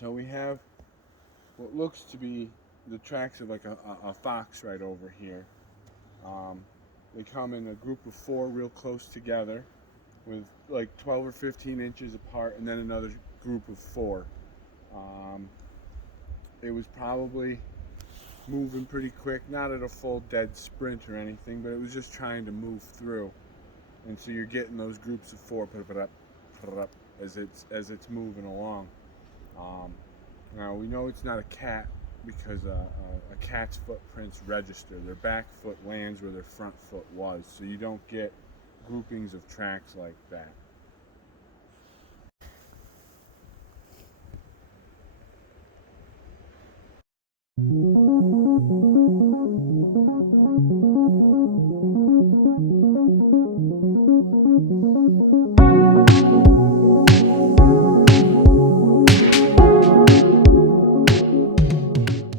So we have what looks to be the tracks of like a fox right over here. They come in a group of 4 real close together with like 12 or 15 inches apart, and then another group of 4. It was probably moving pretty quick, not at a full dead sprint or anything, but it was just trying to move through. And so you're getting those groups of 4 put up as it's moving along. Now we know it's not a cat because a cat's footprints register. Their back foot lands where their front foot was, so you don't get groupings of tracks like that.